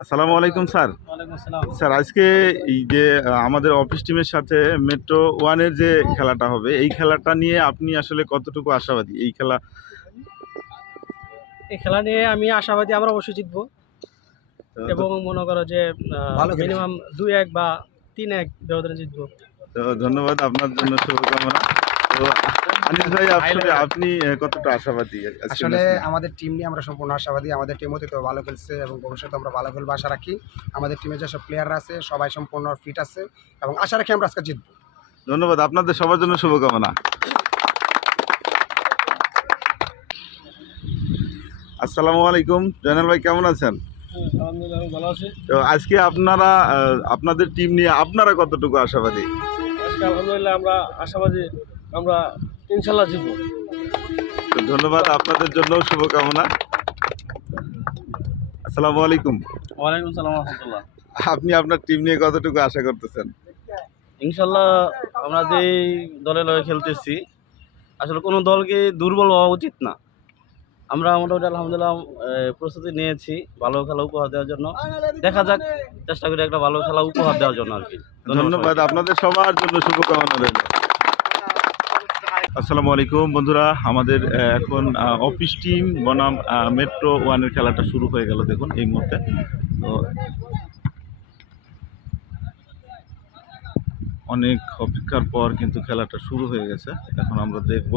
আসসালামু আলাইকুম sir. Sir আজকে এই যে আমাদের অফিস টিমের সাথে মেট্রো ওয়ানের যে খেলাটা হবে, এই খেলাটা নিয়ে আপনি আসলে কতটুকু আশাবাদী? এই খেলা নিয়ে আমি আশাবাদী, আমরা অবশ্যই জিতবো এবং মনে করো যে মিনিমাম 2-1 বা 3-1 ব্যবধানে জিতবো। তো ধন্যবাদ, আপনার জন্য শুভকামনা। তো আনিস ভাই, আসলে আপনি কতটা আশাবাদী? আসলে আমাদের টিম নিয়ে আমরা সম্পূর্ণ আশাবাদী। আমাদের টিম অতীতেও ভালো খেলছে এবং ভবিষ্যতে আমরা ভালো খেলবো আশা রাখি। আমাদের টিমে যেসব প্লেয়াররা আছে সবাই সম্পূর্ণ ফিট আছে এবং আশা রাখি আমরা আজকে জিতবো। ধন্যবাদ, আপনাদের সবার জন্য শুভকামনা। আসসালামু আলাইকুম জয়নাল ভাই, কেমন আছেন? আলহামদুলিল্লাহ, ভালো আছি। তো আজকে আপনারা আপনাদের টিম নিয়ে আপনারা কতটুকু আশাবাদী? আজকে আলহামদুলিল্লাহ আমরা আশাবাদী, আমরা ইনশাল্লাহ জিতবো। তো ধন্যবাদ, আপনাদের জন্য শুভকামনা। আসসালামু আলাইকুম। ওয়ালাইকুম সালাম রহমতুল্লাহ। আপনি আপনার টিম নিয়ে কতটুকু আশা করতেছেন? ইনশাল্লাহ আমরা যেই দলে লয়ে খেলতেছি, আসলে কোনো দলকে দুর্বল হওয়া উচিত না। আমরা মোটামুটি আলহামদুলিল্লাহ প্রস্তুতি নিয়েছি ভালো খেলা উপহার দেওয়ার জন্য। দেখা যাক, চেষ্টা করি একটা ভালো খেলা উপহার দেওয়ার জন্য আর কি। ধন্যবাদ, আপনাদের সবার জন্য শুভকামনা রইল। আসসালামু আলাইকুম বন্ধুরা, আমাদের এখন অফিস টিম বনাম মেট্রো ওয়ানের খেলাটা শুরু হয়ে গেল দেখুন এই মুহূর্তে। তো অনেক অপেক্ষার পর কিন্তু খেলাটা শুরু হয়ে গেছে। এখন আমরা দেখব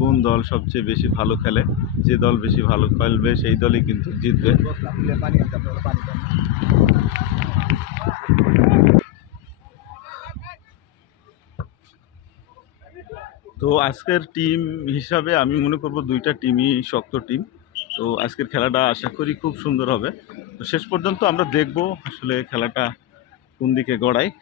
কোন দল সবচেয়ে বেশি ভালো খেলে। যে দল বেশি ভালো খেলবে সেই দলই কিন্তু জিতবে। তো আজকের টিম হিসাবে আমি মনে করব দুইটা টিমই শক্ত টিম। তো আজকের খেলাটা আশা করি খুব সুন্দর হবে। তো শেষ পর্যন্ত আমরা দেখব আসলে খেলাটা কোন দিকে গড়ায়।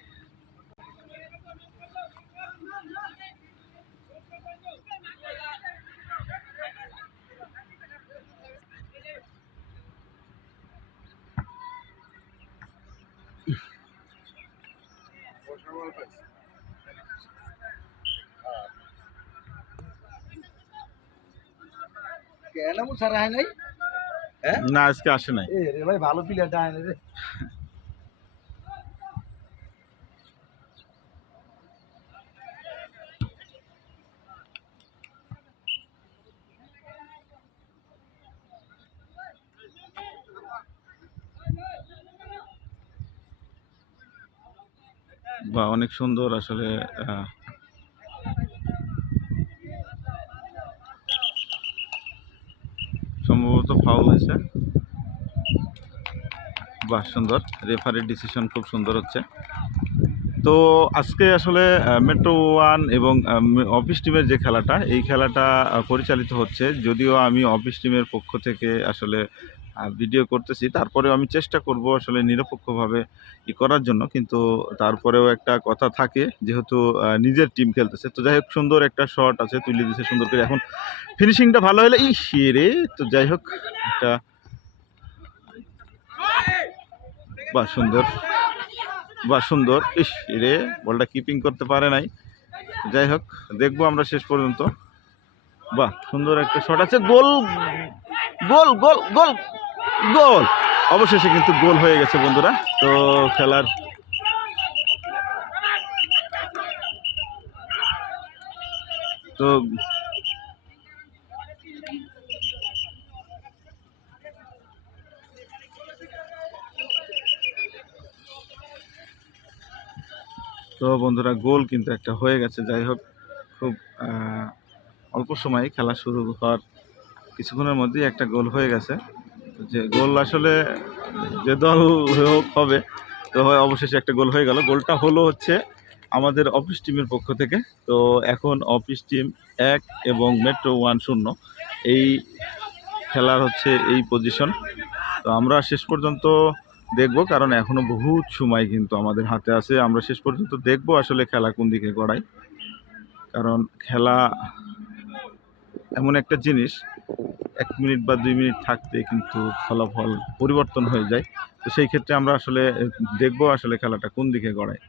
না, আজকে আসে নাই। ভাই ভালো প্লেয়ারটা আয় রে। বা অনেক সুন্দর আসলে সম্ভবত ফাউল হয়েছে। বাহ, সুন্দর, রেফারির ডিসিশন খুব সুন্দর হচ্ছে। তো আজকে আসলে মেট্রো ওয়ান এবং অফিস টিমের যে খেলাটা, এই খেলাটা পরিচালিত হচ্ছে, যদিও আমি অফিস টিমের পক্ষ থেকে আসলে ভিডিও করতেছি, তারপরেও আমি চেষ্টা করব আসলে নিরপেক্ষভাবে করার জন্য। কিন্তু তারপরেও একটা কথা থাকে, যেহেতু নিজের টিম খেলতেছে। তো যাই হোক, সুন্দর একটা শট আছে, তুলে দিচ্ছে সুন্দর করে। এখন ফিনিশিংটা ভালো হলে রে। তো যাই হোক, একটা বাহ সুন্দর, বাহ সুন্দর। রে, বলটা কিপিং করতে পারে নাই। যাই হোক, দেখবো আমরা শেষ পর্যন্ত। বাহ, সুন্দর একটা শট আছে। গোল গোল গোল গোল গোল, অবশেষে কিন্তু গোল হয়ে গেছে বন্ধুরা। তো খেলার তো তো বন্ধুরা, গোল কিন্তু একটা হয়ে গেছে। যাই হোক, খুব অল্প সময়ে খেলা শুরু হওয়ার কিছুক্ষণের মধ্যেই একটা গোল হয়ে গেছে। যে গোল আসলে যে দল হবে, তো অবশেষে একটা গোল হয়ে গেল। গোলটা হলো হচ্ছে আমাদের অফিস টিমের পক্ষ থেকে। তো এখন অফিস টিম 1 এবং মেট্রো 1 0, এই খেলার হচ্ছে এই পজিশন। তো আমরা শেষ পর্যন্ত দেখব, কারণ এখনো বহুত সময় কিন্তু আমাদের হাতে আছে। আমরা শেষ পর্যন্ত দেখব আসলে খেলা কোন দিকে গড়ায়, কারণ খেলা এমন একটা জিনিস, 1 মিনিট বা 2 মিনিট থাকতে কিন্তু ফলাফল পরিবর্তন হয়ে যায়। তো সেই ক্ষেত্রে আমরা আসলে দেখব আসলে খেলাটা কোন দিকে গড়ায়।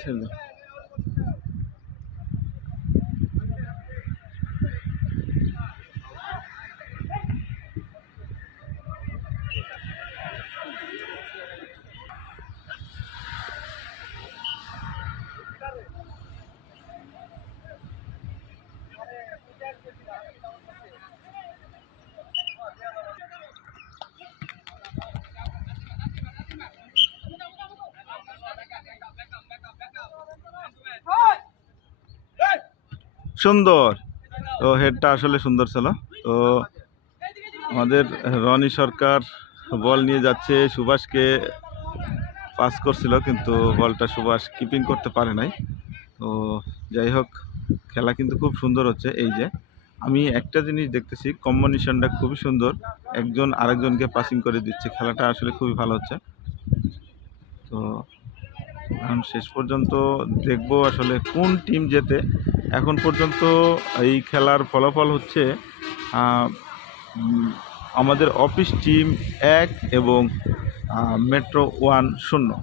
ছেড়ে দাও। সুন্দর, তো হেডটা আসলে সুন্দর ছিল। তো আমাদের রনি সরকার বল নিয়ে যাচ্ছে, সুভাষকে পাস করছিল কিন্তু বলটা সুভাষ কিপিং করতে পারে নাই। তো যাই হোক, খেলা কিন্তু খুব সুন্দর হচ্ছে। এই যে আমি একটা জিনিস দেখতেছি, কম্বিনেশনটা খুবই সুন্দর, একজন আরেকজনকে পাসিং করে দিচ্ছে, খেলাটা আসলে খুবই ভালো হচ্ছে। তো এখন শেষ পর্যন্ত দেখব আসলে কোন টিম জেতে। এখন পর্যন্ত এই খেলার ফলাফল হচ্ছে আমাদের অফিস টিম 1 এবং মেট্রো 1 0।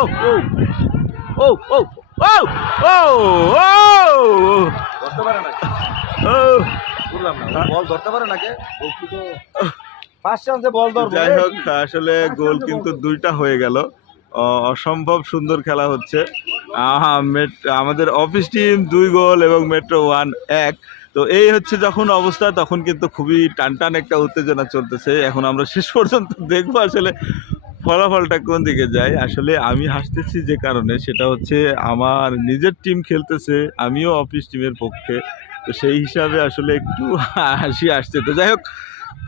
ও ও ও ও ও ও ও ধরতে পারে নাকি? ও বুঝলাম না, বল ধরতে পারে নাকি? বলছি তো ফার্স্ট চান্সে বল ধরবে। যাই হোক, আসলে গোল কিন্তু 2টা হয়ে গেল। অসম্ভব সুন্দর খেলা হচ্ছে। আমাদের অফিস টিম 2 গোল এবং মেট্রো 1 1। তো এই হচ্ছে যখন অবস্থা, তখন কিন্তু খুবই টান একটা উত্তেজনা চলতেছে। এখন আমরা শেষ পর্যন্ত দেখবো আসলে ফলাফলটা কোন দিকে যায়। আসলে আমি হাসতেছি যে কারণে, সেটা হচ্ছে আমার নিজের টিম খেলতেছে, আমিও অফিস টিমের পক্ষে, তো সেই হিসাবে আসলে একটু হাসি আসছে। তো যাই হোক,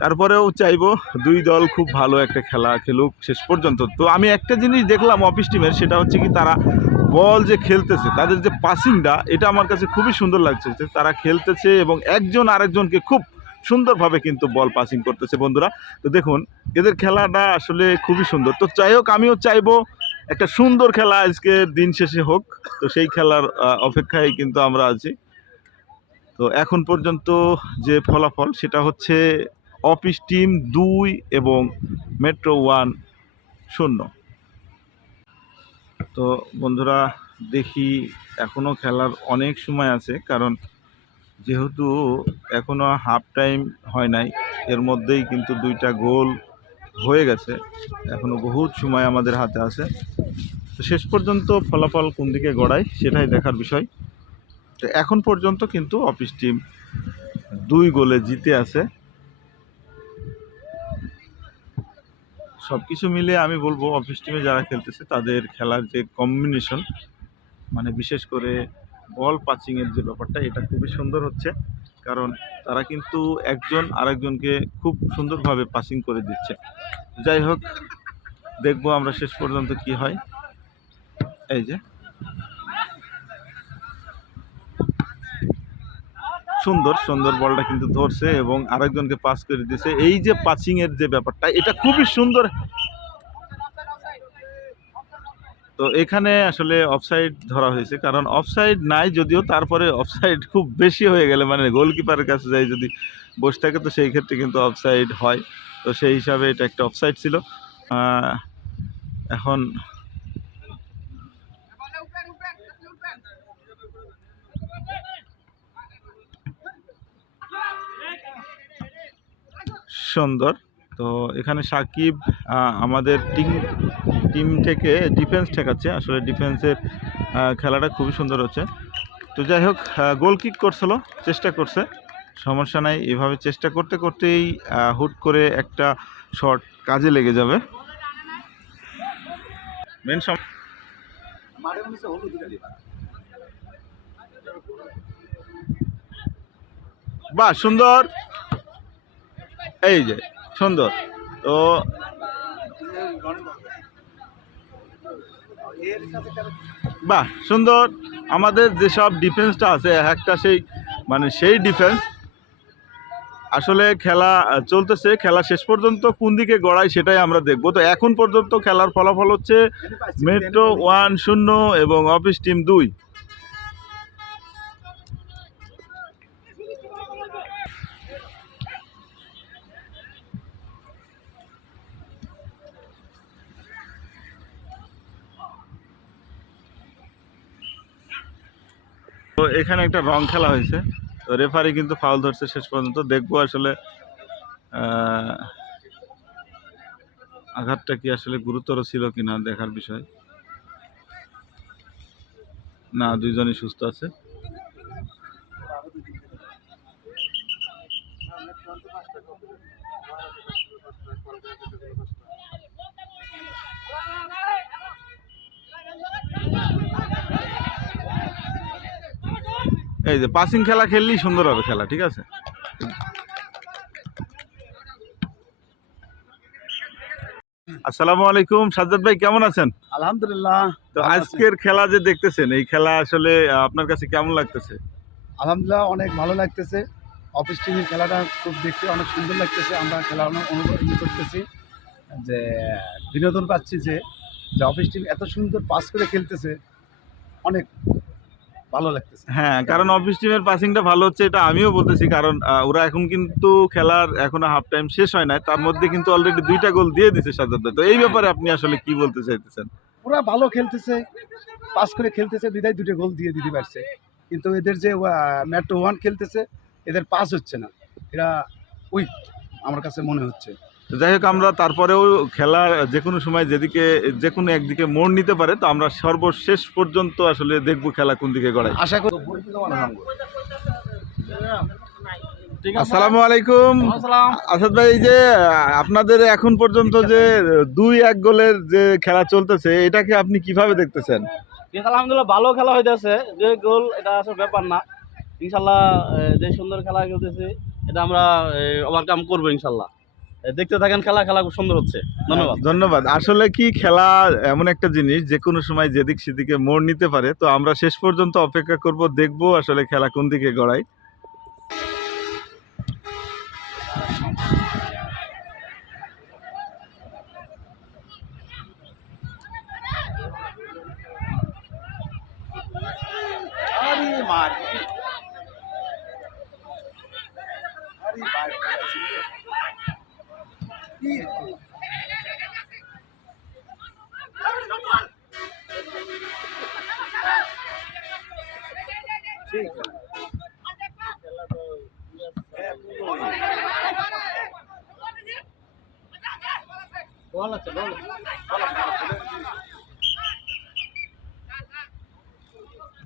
তারপরেও চাইবো 2 দল খুব ভালো একটা খেলা খেলুক শেষ পর্যন্ত। তো আমি একটা জিনিস দেখলাম অফিস টিমের, সেটা হচ্ছে কি তারা বল যে খেলতেছে, তাদের যে পাসিংটা, এটা আমার কাছে খুবই সুন্দর লাগছে। তারা খেলতেছে এবং একজন আরেকজনকে খুব সুন্দরভাবে কিন্তু বল পাসিং করতেছে বন্ধুরা। তো দেখুন, এদের খেলাটা আসলে খুবই সুন্দর। তো যাই হোক, আমিও চাইবো একটা সুন্দর খেলা আজকে দিন শেষে হোক। তো সেই খেলার অপেক্ষায় কিন্তু আমরা আছি। তো এখন পর্যন্ত যে ফলাফল, সেটা হচ্ছে অফিস টিম 2 এবং মেট্রো 1 0। তো বন্ধুরা, দেখি এখনও খেলার অনেক সময় আছে, কারণ যেহেতু এখনও হাফ টাইম হয় নাই, এর মধ্যেই কিন্তু 2টা গোল হয়ে গেছে, এখনও বহুত সময় আমাদের হাতে আছে। তো শেষ পর্যন্ত ফলাফল কোন দিকে গড়ায় সেটাই দেখার বিষয়। তো এখন পর্যন্ত কিন্তু অফিস টিম 2 গোলে জিতে আছে। সব কিছু মিলে আমি বলবো অফিস টিমে যারা খেলতেছে তাদের খেলার যে কম্বিনেশন, মানে বিশেষ করে বল পাচিংয়ের যে ব্যাপারটা, এটা খুবই সুন্দর হচ্ছে। কারণ তারা কিন্তু একজন আরেকজনকে খুব সুন্দরভাবে পাসিং করে দিচ্ছে। যাই হোক, দেখবো আমরা শেষ পর্যন্ত কি হয়। এই যে সুন্দর বলটা কিন্তু ধরছে এবং আরেকজনকে পাস করে দিয়েছে। এই যে পাসিংয়ের যে ব্যাপারটা, এটা খুবই সুন্দর। তো এখানে আসলে অফসাইড ধরা হয়েছে, কারণ অফসাইড নাই যদিও, তারপরে অফসাইড খুব বেশি হয়ে গেলে, মানে গোলকিপারের কাছে যাই যদি বসে থাকে, তো সেই ক্ষেত্রে কিন্তু অফসাইড হয়। তো সেই হিসাবে এটা একটা অফসাইড ছিল। এখন সুন্দর। তো এখানে সাকিব আমাদের টিম থেকে ডিফেন্স ঠেকাচ্ছে। আসলে ডিফেন্সের খেলাটা খুবই সুন্দর হচ্ছে। তো যাই হোক, গোল কিক করছিল, চেষ্টা করছে, সমস্যা নাই। এভাবে চেষ্টা করতে করতেই হুট করে একটা শট কাজে লেগে যাবে। মেন মাঠে মনে হচ্ছে হলুদ দিলে দিবা। বাহ সুন্দর, এই যে সুন্দর। তো বাহ সুন্দর, আমাদের যেসব ডিফেন্সটা আছে একটা সেই মানে সেই ডিফেন্স আসলে খেলা চলতেছে, খেলা শেষ পর্যন্ত কোন দিকে গড়ায় সেটাই আমরা দেখবো। তো এখন পর্যন্ত খেলার ফলাফল হচ্ছে মেট্রো 1-0 এবং অফিস টিম 2। তো এখানে একটা রং খেলা হয়েছে, তো রেফারি কিন্তু ফাউল ধরছে শেষ পর্যন্ত। দেখবো আসলে আঘাতটা কি আসলে গুরুতর ছিল কিনা দেখার বিষয়। না, দুইজনই সুস্থ আছে। এই যে পাসিং খেলা খেললেই সুন্দর হবে খেলা, ঠিক আছে। আসসালামু আলাইকুম, সাজ্জাদ ভাই কেমন আছেন? আলহামদুলিল্লাহ। তো আজকের খেলা যে দেখতেছেন, এই খেলা আসলে আপনার কাছে কেমন লাগতেছে? আলহামদুলিল্লাহ অনেক ভালো লাগতেছে। অফিস টিমের খেলাটা খুব দেখতে অনেক সুন্দর লাগতেছে। আমরা খেলা অনুভব করতেছি যে বিনোদন পাচ্ছি যে অফিস টিম এত সুন্দর পাস করে খেলতেছে, অনেক ভালো লাগতেছে। হ্যাঁ, কারণ অফিস টিমের পাসিংটা ভালো হচ্ছে, এটা আমিও বলতেছি। কারণ ওরা এখন কিন্তু খেলার এখনো হাফ টাইম শেষ হয় নাই, তার মধ্যে কিন্তু অলরেডি 2টা গোল দিয়ে দিছে সাজ্জাদ ভাই। তো এই ব্যাপারে আপনি আসলে কি বলতে চাইতেছেন? ওরা ভালো খেলতেছে, পাস করে খেলতেছে, বিদায় 2টা গোল দিয়ে দিতে পারছে। কিন্তু এদের যে মেট্রো 1 খেলতেছে, এদের পাস হচ্ছে না, এরা উইক আমার কাছে মনে হচ্ছে। তো যাই হোক, আমরা তারপরেও খেলা যে কোনো সময় যেদিকে যে কোনো একদিকে মোড় নিতে পারে, তো আমরা সর্বশেষ পর্যন্ত আসলে দেখবো খেলা কোন দিকে গড়ায়। আশা করি। আসসালামু আলাইকুম আসাদ ভাই, এই যে আপনাদের এখন পর্যন্ত যে 2-1 গোলের যে খেলা চলতেছে, এটাকে আপনি কিভাবে দেখতেছেন? আলহামদুলিল্লাহ ভালো খেলা হইতেছে, যে গোল এটা আসলে ব্যাপার না। ইনশাল্লাহ যে সুন্দর খেলা খেলতেছে এটা আমরা ওভারকাম করবো ইনশাল্লাহ। দেখতে থাকেন, খেলা খুব সুন্দর হচ্ছে। ধন্যবাদ। ধন্যবাদ। আসলে কি খেলা এমন একটা জিনিস যে কোনো সময় যেদিক সেদিকে মোড় নিতে পারে, তো আমরা শেষ পর্যন্ত অপেক্ষা করব, দেখবো আসলে খেলা কোন দিকে গড়ায়।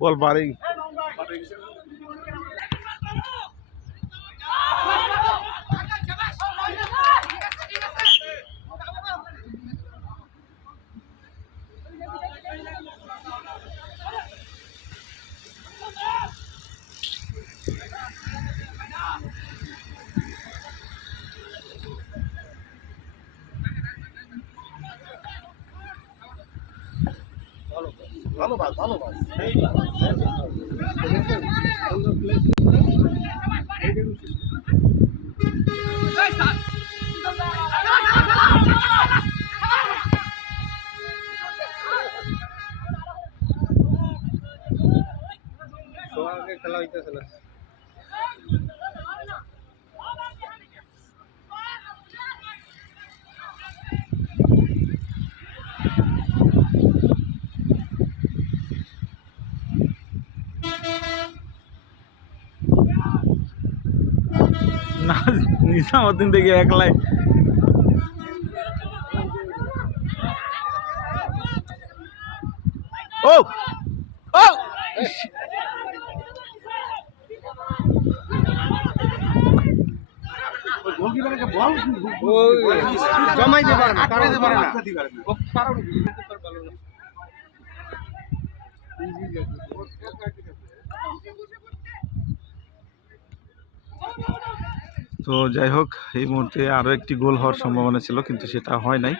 বল বাড়ি। খেলা হইতেছে না। না, নিজামুদ্দিন দেখি একলাই। ও ও জমাইতে পারে না, কাটাইতে পারে না। তো যাই হোক, এই মুহূর্তে আরও একটি গোল হওয়ার সম্ভাবনা ছিল, কিন্তু সেটা হয় নাই।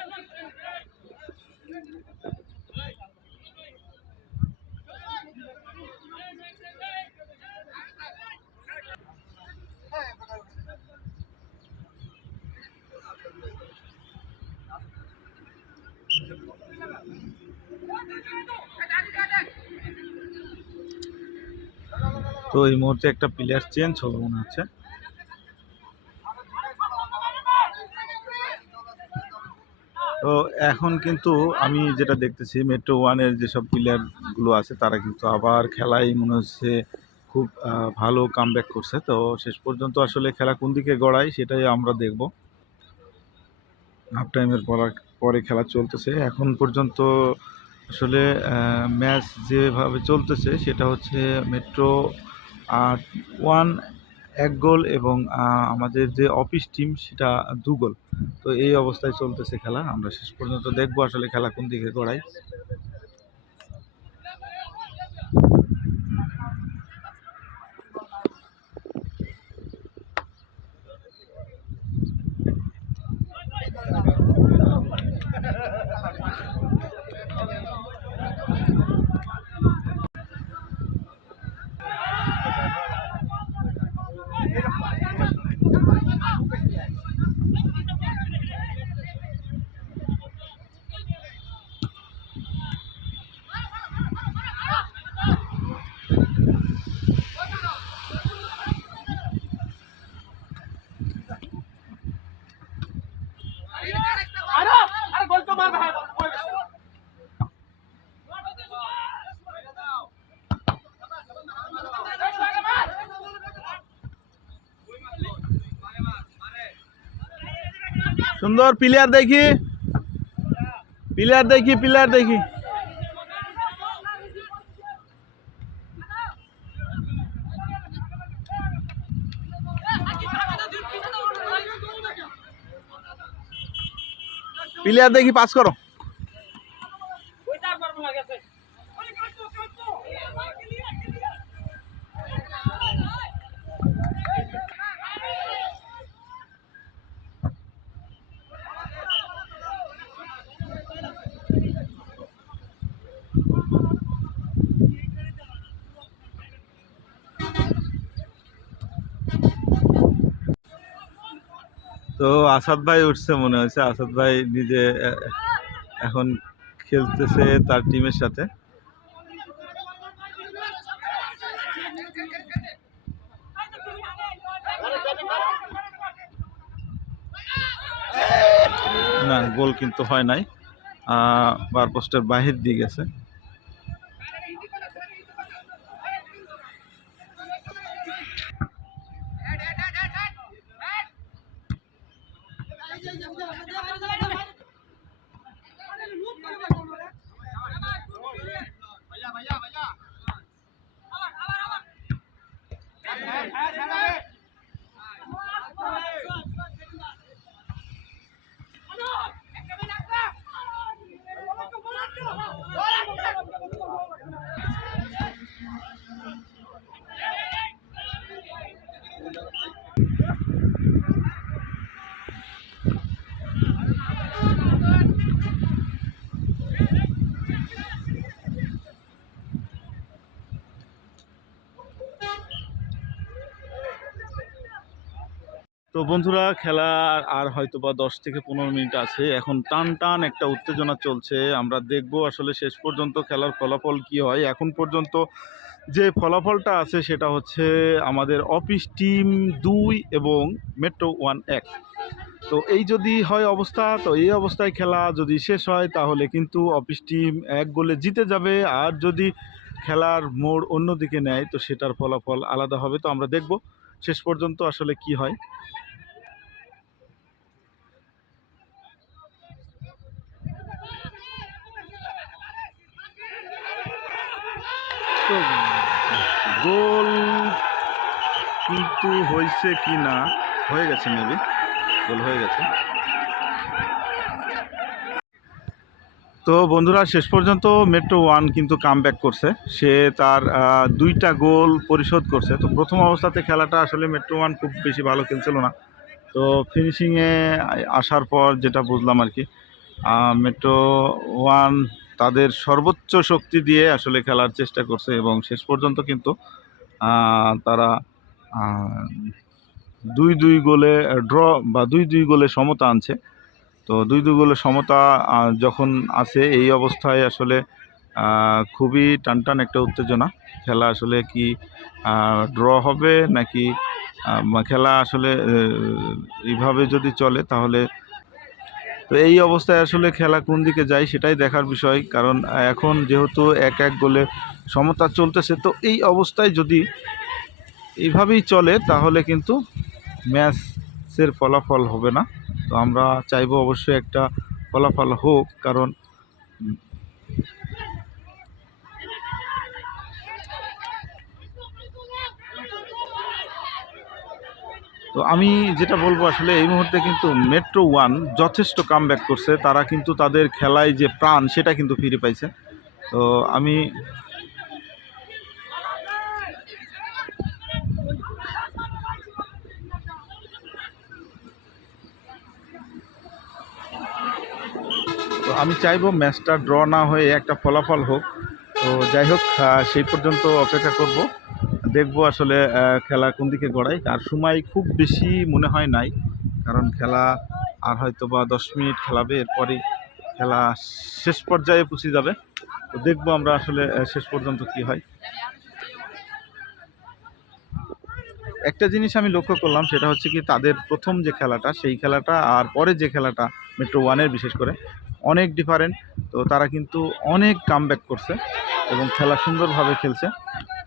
তো এই মুহূর্তে একটা প্লেয়ার চেঞ্জ হবে মনে হচ্ছে। তো এখন কিন্তু আমি যেটা দেখতেছি, মেট্রো ওয়ানের যেসব প্লেয়ারগুলো আছে তারা কিন্তু আবার খেলায় মনে হচ্ছে খুব ভালো কামব্যাক করছে। তো শেষ পর্যন্ত আসলে খেলা কোন দিকে গড়ায় সেটাই আমরা দেখব। হাফ টাইমের পরে খেলা চলতেছে এখন পর্যন্ত। আসলে ম্যাচ যেভাবে চলতেছে সেটা হচ্ছে মেট্রো ওয়ান 1 গোল এবং আমাদের যে অফিস টিম সেটা 2 গোল। তো এই অবস্থায় চলতেছে খেলা। আমরা শেষ পর্যন্ত দেখবো আসলে খেলা কোন দিকে গড়ায়। সুন্দর প্লেয়ার দেখি, প্লেয়ার দেখি, প্লেয়ার দেখি। প্লেয়ার দেখি, পাস করো। তো আসাদ ভাই উঠছে মনে হচ্ছে। আসাদ ভাই নিজে এখন খেলতেছে তার টিমের সাথে। না, গোল কিন্তু হয় নাই, বার পোস্টের বাহির দিয়ে গেছে। তো বন্ধুরা, খেলা আর হয়তো বা 10 থেকে 15 মিনিট আছে। এখন টান টান একটা উত্তেজনা চলছে। আমরা দেখব আসলে শেষ পর্যন্ত খেলার ফলাফল কি হয়। এখন পর্যন্ত যে ফলাফলটা আছে সেটা হচ্ছে আমাদের অফিস টিম 2 এবং মেট্রো ওয়ান 1। তো এই যদি হয় অবস্থা, তো এই অবস্থায় খেলা যদি শেষ হয় তাহলে কিন্তু অফিস টিম 1 গোলে জিতে যাবে। আর যদি খেলার মোড় অন্যদিকে নেয় তো সেটার ফলাফল আলাদা হবে। তো আমরা দেখব শেষ পর্যন্ত আসলে কি হয়। তো গোল কিন্তু হয়েছে কি না, হয়ে গেছে, মেবি গোল হয়ে গেছে। তো তো বন্ধুরা, শেষ পর্যন্ত মেট্রো ওয়ান কিন্তু কামব্যাক করছে। সে তার 2টা গোল পরিশোধ করছে। তো প্রথম অবস্থাতে খেলাটা আসলে মেট্রো ওয়ান খুব বেশি ভালো খেলছিল না। তো ফিনিশিংয়ে আসার পর যেটা বুঝলাম আর কি, মেট্রো ওয়ান তাদের সর্বোচ্চ শক্তি দিয়ে আসলে খেলার চেষ্টা করছে এবং শেষ পর্যন্ত কিন্তু তারা 2-2 গোলে ড্র বা 2-2 গোলে সমতা আনছে। তো 2-2 গোলে সমতা যখন আছে, এই অবস্থায় আসলে খুবই টানটান একটা উত্তেজনা। খেলা আসলে কি ড্র হবে নাকি খেলা আসলে এইভাবে যদি চলে তাহলে, তো এই অবস্থায় আসলে খেলা কোন দিকে যায় সেটাই দেখার বিষয়। কারণ এখন যেহেতু 1-1 গোলে সমতা চলতেছে, তো এই অবস্থায় যদি এইভাবেই চলে তাহলে কিন্তু ম্যাচের ফলাফল হবে না। তো আমরা চাইবো অবশ্যই একটা ফলাফল হোক, কারণ তো আমি যেটা বলবো আসলে এই মুহূর্তে কিন্তু মেট্রো ওয়ান যথেষ্ট কামব্যাক করছে। তারা কিন্তু তাদের খেলায় যে প্রাণ সেটা কিন্তু ফিরে পাইছে। তো আমি চাইবো ম্যাচটা ড্র না হয়ে একটা ফলাফল হোক। তো যাই হোক, সেই পর্যন্ত অপেক্ষা করব, দেখবো আসলে খেলা কোন দিকে গড়ায়। আর সময় খুব বেশি মনে হয় নাই, কারণ খেলা আর হয়তো বা 10 মিনিট খেলাবে, এরপরই খেলা শেষ পর্যায়ে পৌঁছে যাবে। তো দেখবো আমরা আসলে শেষ পর্যন্ত কি হয়। একটা জিনিস আমি লক্ষ্য করলাম, সেটা হচ্ছে কি তাদের প্রথম যে খেলাটা, সেই খেলাটা আর পরে যে খেলাটা মেট্রো ওয়ানের বিশেষ করে অনেক ডিফারেন্ট। তো তারা কিন্তু অনেক কামব্যাক করছে এবং খেলা সুন্দরভাবে খেলছে।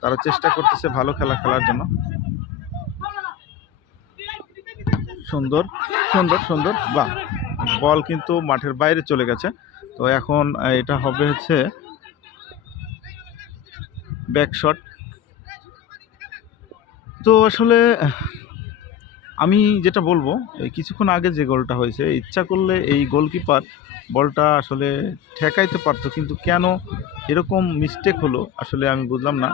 তারা চেষ্টা করতেছে ভালো খেলা খেলার জন্য। সুন্দর সুন্দর সুন্দর, বাহ, বল কিন্তু মাঠের বাইরে চলে গেছে। তো এখন এটা হবে হচ্ছে ব্যাক শট। তো আসলে আমি যেটা বলবো, এই কিছুক্ষণ আগে যে গোলটা হয়েছে, ইচ্ছা করলে এই গোলকিপার বলটা আসলে ঠেকাইতে পারতো, কিন্তু কেন এরকম মিস্টেক হলো আসলে আমি বুঝলাম না।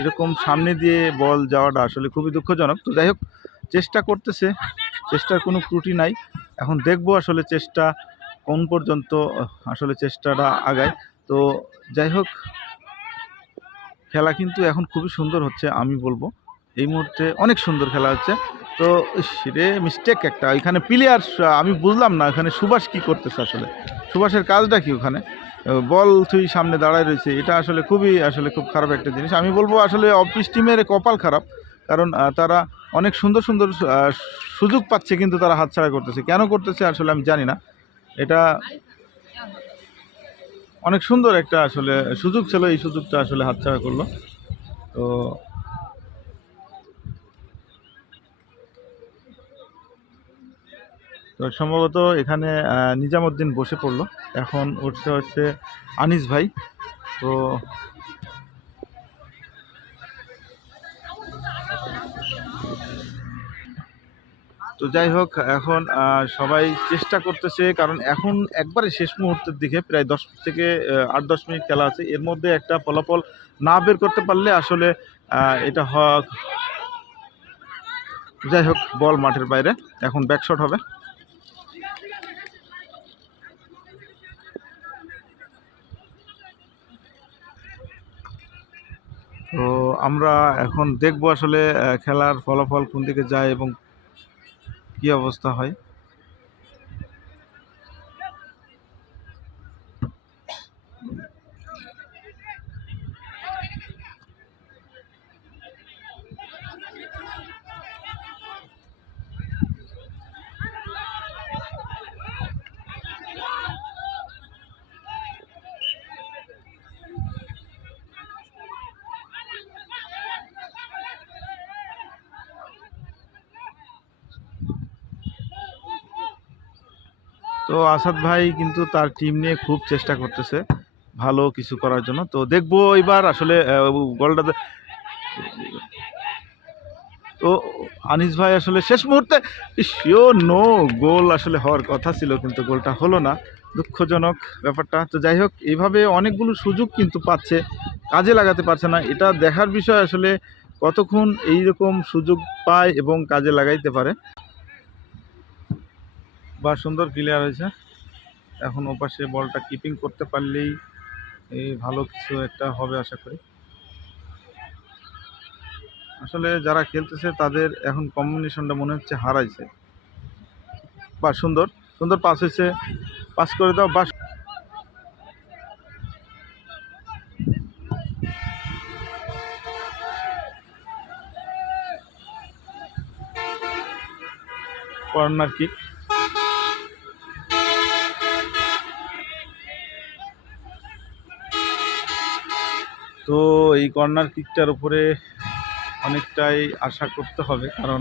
এরকম সামনে দিয়ে বল যাওয়াটা আসলে খুবই দুঃখজনক। তো যাই হোক, চেষ্টা করতেছে, চেষ্টার কোনো ত্রুটি নাই। এখন দেখবো আসলে চেষ্টা কোন পর্যন্ত আসলে চেষ্টাটা আগায়। তো যাই হোক, খেলা কিন্তু এখন খুবই সুন্দর হচ্ছে, আমি বলবো এই মুহূর্তে অনেক সুন্দর খেলা হচ্ছে। তো রে মিস্টেক একটা এখানে প্লেয়ার, আমি বুঝলাম না এখানে সুভাষ কি করতেছে, আসলে সুভাষের কাজটা কি ওখানে, বল থুই সামনে দাঁড়ায় রয়েছে। এটা আসলে খুব খারাপ একটা জিনিস। আমি বলবো আসলে অফিস টিমের কপাল খারাপ, কারণ তারা অনেক সুন্দর সুন্দর সুযোগ পাচ্ছে, কিন্তু তারা হাতছাড়া করতেছে। কেন করতেছে আসলে আমি জানি না। এটা অনেক সুন্দর একটা আসলে সুযোগ ছিল, এই সুযোগটা আসলে হাতছাড়া করলো। তো তো সম্ভবত এখানে নিজামুদ্দিন বসে পড়লো, এখন উঠছে হচ্ছে আনিস ভাই। তো তো যাই হোক, এখন সবাই চেষ্টা করতেছে, কারণ এখন একবারে শেষ মুহূর্তের দিকে প্রায় 10 থেকে 8-10 মিনিট খেলা আছে। এর মধ্যে একটা ফলাফল না বের করতে পারলে আসলে এটা যাই হোক, বল মাঠের বাইরে, এখন ব্যাকশট হবে। তো আমরা এখন দেখব আসলে খেলার ফলাফল কোন দিকে যায় এবং কি অবস্থা হয়। তো আসাদ ভাই কিন্তু তার টিম নিয়ে খুব চেষ্টা করতেছে ভালো কিছু করার জন্য। তো দেখবো এবার আসলে গোলটা। তো আনিস ভাই আসলে শেষ মুহূর্তে, নো গোল আসলে হওয়ার কথা ছিল, কিন্তু গোলটা হলো না। দুঃখজনক ব্যাপারটা। তো যাই হোক, এইভাবে অনেকগুলো সুযোগ কিন্তু পাচ্ছে, কাজে লাগাতে পারছে না। এটা দেখার বিষয় আসলে কতক্ষণ এই রকম সুযোগ পায় এবং কাজে লাগাইতে পারে। বা সুন্দর ক্লিয়ার হয়েছে। এখন ওপাশে বলটা কিপিং করতে পারলেই এই ভালো কিছু একটা হবে আশা করি। আসলে যারা খেলতেছে তাদের এখন কম্বিনেশনটা মনে হচ্ছে হারাইছে। বা সুন্দর সুন্দর পাস হয়েছে, পাস করে দাও। বা কর্নার কিক, তো এই কর্নার কিকটার উপরে অনেকটাই আশা করতে হবে, কারণ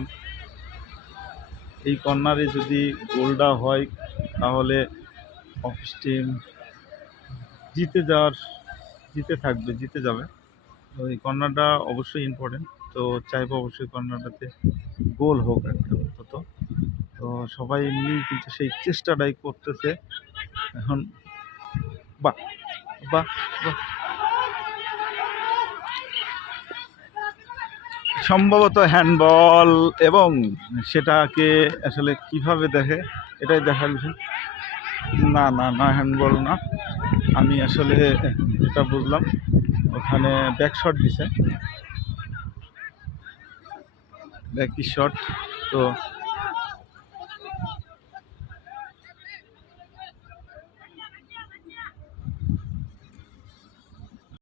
এই কর্নারে যদি গোলটা হয় তাহলে অফিস টিম জিতে থাকবে, জিতে যাবে। তো এই কর্নারটা অবশ্যই ইম্পর্টেন্ট, তো চাইবো অবশ্যই কর্নারটাতে গোল হোক একটা অন্তত। তো সবাই মিলেই কিন্তু সেই চেষ্টাটাই করতেছে এখন। বাহ বাহ বাহ, সম্ভবত হ্যান্ডবল, এবং সেটাকে আসলে কিভাবে দেখে এটাই দেখার বিষয়। না না না, হ্যান্ডবল না। আমি আসলে যেটা বুঝলাম ওখানে ব্যাক শট দিছে, ব্যাক শট। তো